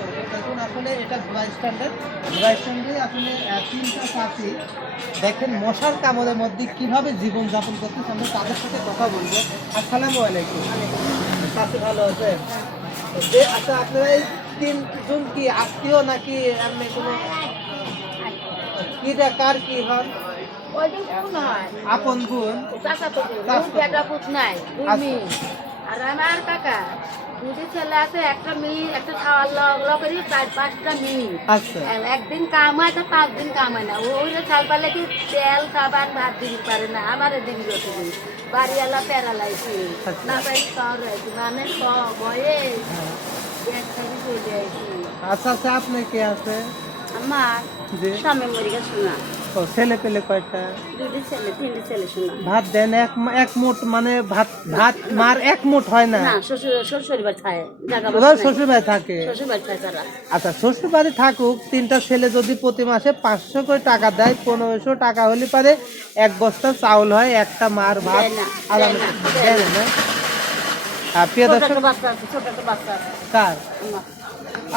করবেন। দেখুন আসলে এটা ঘোড়া স্ট্যান্ডে আসলে তিনটা চাষি দেখেন মশার কামড়ের মধ্যে কিভাবে জীবনযাপন করতেছে, আমরা তাদের সাথে কথা বলবো। আসসালামু আলাইকুম। চাষি ভালো আছে? যে আচ্ছা আপনারা এই তিনজন কি আত্মীয় নাকি এমনি কোনো কিটা কার কি হন? ওইদিন কোন হয় আপন বোন? চাচাতো বোন, চাচাতো বেটা পুত নাই, দুই আচ্ছা। মেয়ে। আর আমার কাকা দুটি ছেলে আছে, একটা মেয়ে, একটা খাওয়ার লগেরই 4-5টা মেয়ে। আচ্ছা আর একদিন কামায় তো 5 দিন কামায় না। ওই চাল পালে কি তেল সাবান ভাত দিতে পারে না, আমার দিন রতে দিন বাড়িওয়ালা প্যারালাইছি আচ্ছা। না পাই সরাইছি মানে বয়ে হ্যাঁ। একসাথে চলে আইছি। আচ্ছা আচ্ছা আপনার কে আছে? আমার জি। স্বামী মরে গেছে না, ও ছেলে পেলে কয়টা? 2টি ছেলে 3টি ছেলে শোনা। ভাত দেন এক মুঠ মানে ভাত ভাত মার এক মুঠ হয় না? না শ্বশুর বাড়ি থাকে, জায়গা ওরা শ্বশুর বাড়ি থাকে। শ্বশুর বাড়ি থাকে তারা। আচ্ছা শ্বশুর বাড়ি থাকুক, তিনটা ছেলে যদি প্রতি মাসে 500 করে টাকা দেয়, 1500 টাকা হলে পারে এক বস্তা চাউল হয়, একটা মার ভাত দেয় না, আলাদা দেয় না, করতে দেয় দেয় না? প্রিয় ছোট দর্শক একটা বাচ্চা আছে, ছোট একটা বাচ্চা আছে। কার? না,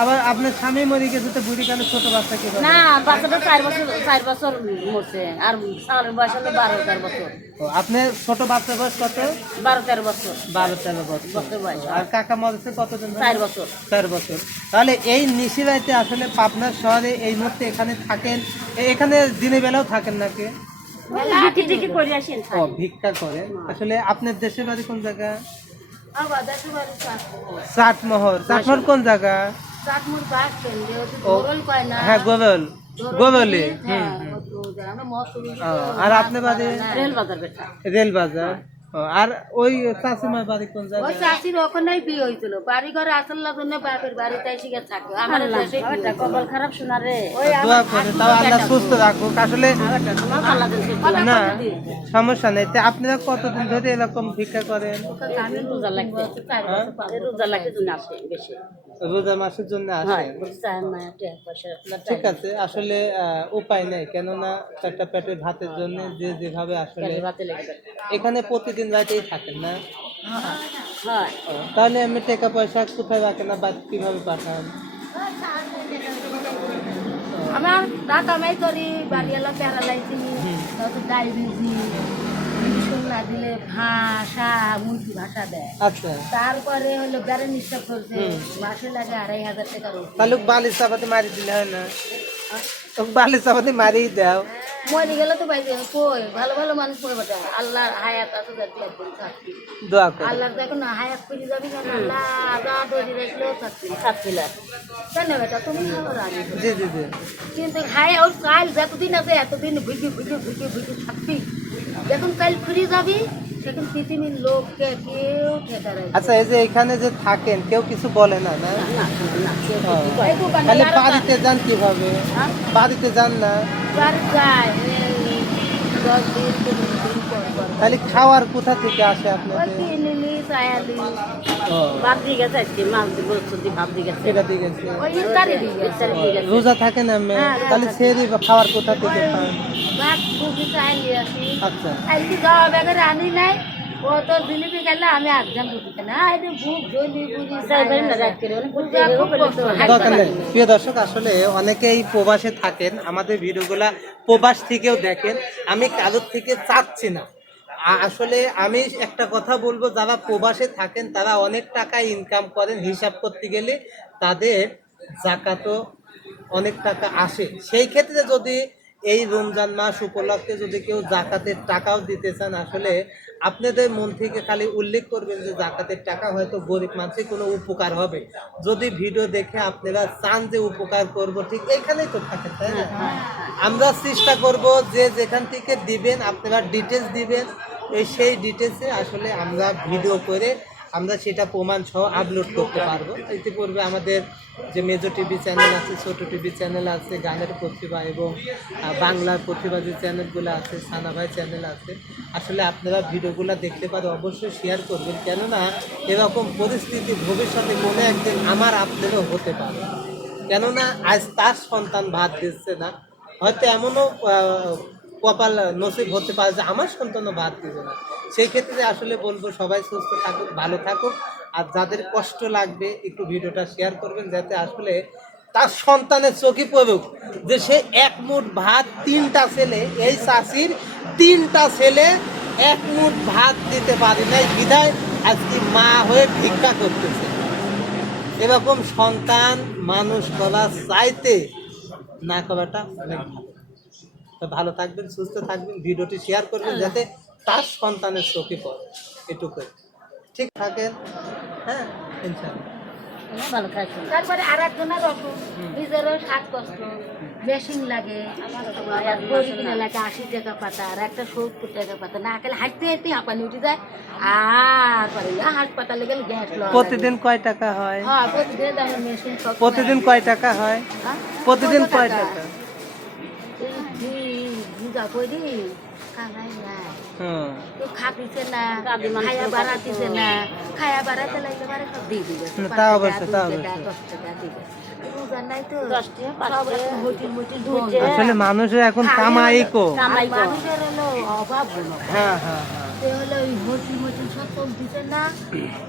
আবার আপনার স্বামী মরে গেছে তো বুড়ি কালে ছোট বাচ্চা কি না বাচ্চাটা 4 বছর মরছে, আর সালের বয়স হলো 12-13 বছর। আপনার ছোট বাচ্চা বয়স কত? 12-13 বছর 12-13 বছর বছর বয়স। আর কাকা মরেছে কতদিন ধরে? 4 বছর। 4 বছর। তাহলে এই নিশিরাইতে আসলে পাবনা শহরে এই মুহূর্তে এখানে থাকেন, এখানে দিনের বেলাও থাকেন নাকি? টিকি করে আসেন ও ভিক্ষা করেন। আসলে আপনার দেশের বাড়ি কোন জায়গা? আবার দেশে বাড়ি চাটমোহর। চাটমোহর কোন জায়গা? চাটমুর বাস স্ট্যান্ড, ও, মোরল কয় না। হ্যাঁ গোবল গোবলে। হ্যাঁ, আমরা মত আর আপনার বাড়ি? রেল বাজার বেটা। রেল বাজার। ও, আর ওই চাষিমার বাড়ি কোন ওই জায়গায়? চাষির ওখানেই বিয়ে হয়েছিল, বাড়ি ঘরে আসলার জন্য বাপের বাড়িতে এসে থাকে। আমার দেশে কপাল খারাপ শোনা রে। দোয়া করে তাও আল্লাহ সুস্থ রাখুক। আসলে না সমস্যা নেই। তা আপনারা কতদিন ধরে এরকম ভিক্ষা করেন? আমি রোজা লাগবে, রোজা লাগবে জন্য আসে বেশি। রোজা মাসের জন্য হয় আসে। ঠিক আছে, আসলে উপায় নেই, কেননা একটা পেটের ভাতের জন্য যে যেভাবে আসলে এখানে প্রতিদিন রাতেই থাকেন না? হয়। তাহলে আমি টাকা পয়সা কোথায় রাখেন না বা কিভাবে পাঠান? আমার টাকা মাই করি, বাড়িওয়ালা প্যারালাইসি, ডায়াবেটিস, ইনসুলিন না দিলে ভাষা মুরগি ভাষা দেয়। আচ্ছা তারপরে হলো গাড়ি নিঃশ্বাস করছে, মাসে লাগে 2500 টাকা রোজ। তাহলে বালি চাপাতি মারি দিলে হয় না? বালি চাপাতি মারিয়ে দাও। মরে গেলে তো বাইরে কই ভালো ভালো মানুষ মরে বেটা, আল্লাহ হায়াত আছে যাতে একদিন থাকবি। দোয়া করে। আল্লাহ দেখো না হায়াত করে যাবি না, আল্লাহ যা দড়ি রাখলেও থাকবি না। কেন বেটা তুমি ভালো রাখি, জি জি জি। কিন্তু হায় ওর কাল যতদিন আছে এতদিন ভুগি থাকবি। যখন কাল ফিরে যাবি সেখানে পৃথিবীর লোককে কেউ ঠেকা রাখবে আচ্ছা এই যে এখানে যে থাকেন কেউ কিছু বলে না? না না, না, না, কেউ ও, কিছু করে না। তাহলে বাড়িতে যান কিভাবে? হ্যাঁ? বাড়িতে যান না? বাড়ি যায়, এই 10 দিন 15 দিন পর। তাহলে খাওয়ার কোথা থেকে আসে ওই আপনাদের? কিনিনি, চায়ালি, ও, ভাত দিয়ে গেছে আজকে, মাছ দিয়ে বলছো দিয়ে ভাত দিয়ে গেছে। এটা দিয়ে গেছে। ওই ইফতারি দিয়ে গেছে। রোজা থাকেন আমি, হ্যাঁ, তাহলে রোজা সেরি বা খাওয়ার কোথা থেকে ওই পান? ভাত বুঝি চাইলি আসি। আচ্ছা আজকে যাওয়া ব্যাগের আনি নাই, ও তো জিলিপি গেলে আমি একদম বুঝি না। আরে বুক জ্বলি বুঝি দরকার নেই। প্রিয় দর্শক আসলে অনেকেই প্রবাসে থাকেন, আমাদের ভিডিওগুলা প্রবাস থেকেও দেখেন। আমি কারোর থেকে চাচ্ছি না। আসলে আমি একটা কথা বলবো, যারা প্রবাসে থাকেন তারা অনেক টাকা ইনকাম করেন, হিসাব করতে গেলে তাদের জাকাতও অনেক টাকা আসে। সেই ক্ষেত্রে যদি এই রমজান মাস উপলক্ষে যদি কেউ জাকাতের টাকাও দিতে চান, আসলে আপনাদের মন থেকে খালি উল্লেখ করবেন যে জাকাতের টাকা হয়তো গরিব মানুষের কোনো উপকার হবে। যদি ভিডিও দেখে আপনারা চান যে উপকার করব, ঠিক এইখানেই তো থাকে, তাই না? আমরা চেষ্টা করব যে যেখান থেকে দিবেন আপনারা ডিটেলস দিবেন, সেই ডিটেলসে আসলে আমরা ভিডিও করে আমরা সেটা প্রমাণ সহ আপলোড করতে পারবো। ইতিপূর্বে আমাদের যে মেজর টিভি চ্যানেল আছে, ছোট টিভি চ্যানেল আছে, গানের প্রতিভা এবং বাংলার প্রতিভা যে চ্যানেলগুলো আছে, সানা ভাই চ্যানেল আছে, আসলে আপনারা ভিডিওগুলো দেখতে পারে অবশ্যই শেয়ার করবেন, কেননা এরকম পরিস্থিতি ভবিষ্যতে কোনো একদিন আমার আপনারও হতে পারে। কেননা আজ তার সন্তান ভাত দিচ্ছে না, হয়তো এমনও কপাল নসিব হতে পারে যে আমার সন্তানও ভাত দিবে না। সেই ক্ষেত্রে আসলে বলবো সবাই সুস্থ থাকুক, ভালো থাকুক। আর যাদের কষ্ট লাগবে একটু ভিডিওটা শেয়ার করবেন, যাতে আসলে তার সন্তানের চোখে পড়ুক যে সে এক মুঠ ভাত, 3টা ছেলে, এই চাষির 3টা ছেলে এক মুঠ ভাত দিতে পারে নাই বিধায় আজকে মা হয়ে ভিক্ষা করতেছে। এরকম সন্তান মানুষ করা চাইতে না করাটা অনেক ভালো। তো ভালো থাকবেন, সুস্থ থাকবেন, ভিডিওটি শেয়ার করবেন যাতে তার সন্তানের চোখে পড়ে, এটুকুই। ঠিক থাকেন, হ্যাঁ, ইনশাআল্লাহ। ভালো থাকবে। তারপরে আর একজনের রকম নিজেরও শ্বাসকষ্ট, মেশিন লাগে, বড়ি কিনে লাগে 80 টাকা পাতা, আর একটা 70 টাকা পাতা। না খেলে হাঁটতে হাঁটতে হাঁপানি উঠে যায়, আর পরে হাসপাতালে গেলে গ্যাস লওয়া প্রতিদিন কয় টাকা হয়? হ্যাঁ, প্রতিদিন আমার মেশিন সব প্রতিদিন কয় টাকা হয়? হ্যাঁ? প্রতিদিন কত কয় টাকা? টাকা? এই বুঝা কই দি কামাই নাই, হুম, তো খাতিছে না, খায়া বাড়াতিছে না, খায়া বাড়াতে লাগলে পারে সব দিয়ে দিবে। তা অবশ্যই, তা অবশ্যই। 10 টাকা দিবে। রোজা নাই তো, সব এখন হোটেল মোটেল ধোন। আসলে মানুষের এখন কামাই কো। মানুষের হলো অভাব হলো, হ্যাঁ হ্যাঁ হ্যাঁ, সে হলো ওই হোটেল মোটেল সব কম দিছে না,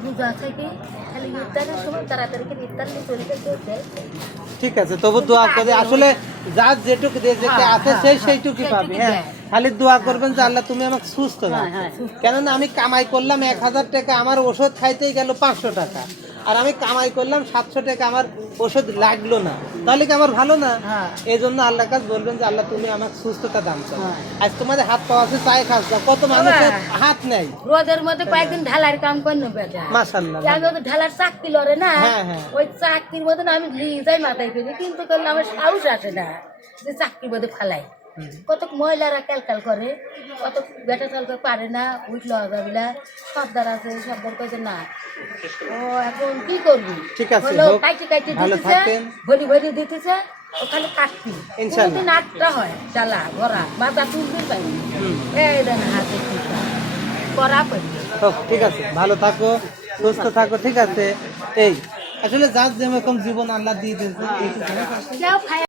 রোজা থেকে খালি ইফতারের সময় তাড়াতাড়ি করে ইফতার নিয়ে চলে যেতে। ঠিক আছে, তবু দোয়া করে আসলে যার যেটুকু যেটা আছে সেই সেইটুকুই পাবে। হ্যাঁ, খালি দোয়া করবেন যে আল্লাহ তুমি আমাকে সুস্থ রাখো। কেননা আমি কামাই করলাম 1000 টাকা, আমার ওষুধ খাইতেই গেল 500 টাকা, আর আমি কামাই করলাম 700 টাকা, আমার ওষুধ লাগলো না, তাহলে কি আমার ভালো না? এই জন্য আল্লাহর কাছে বলবেন যে আল্লাহ তুমি আমাকে সুস্থতা দান করো। আজ তোমাদের হাত পাওয়া আছে, চাই খাস না, কত মানুষের হাত নেই। রোদের মধ্যে কয়েকদিন ঢালার কাম করলো বেটা, মাশাআল্লাহ, আমি ওদের ঢালার চাকরি লড়ে না, হ্যাঁ, হ্যাঁ। ওই চাকরির মধ্যে না আমি যাই মাথায় ফেলি, কিন্তু করলে আমার সাহস আসে না যে চাকরির মধ্যে ফালাই। কত মহিলারা ক্যালকাল করে, কত বেটা চালতে পারে না, উঠলো যাবিলা সর্দার আছে, সর্দার কইছে না, ও এখন কি করবি? ঠিক আছে, হলো হোক। কাইটি কাইটি ভালো দিতেছে, থাকবেন। ভরি ভরি দিতেছে, ওখানে কাটতি ইনশাআল্লাহ। কোনদিন 8টা হয় ডালা ভরা, মাথা তুলবি পাইনি, এই দেন হাতে টিপা করা পড়বে। হোক, ঠিক আছে, ভালো থাকো, সুস্থ থাকো, ঠিক আছে। এই আসলে যার যেরকম জীবন আল্লাহ দিয়ে দিয়েছে, এইটুকু। কেউ খায়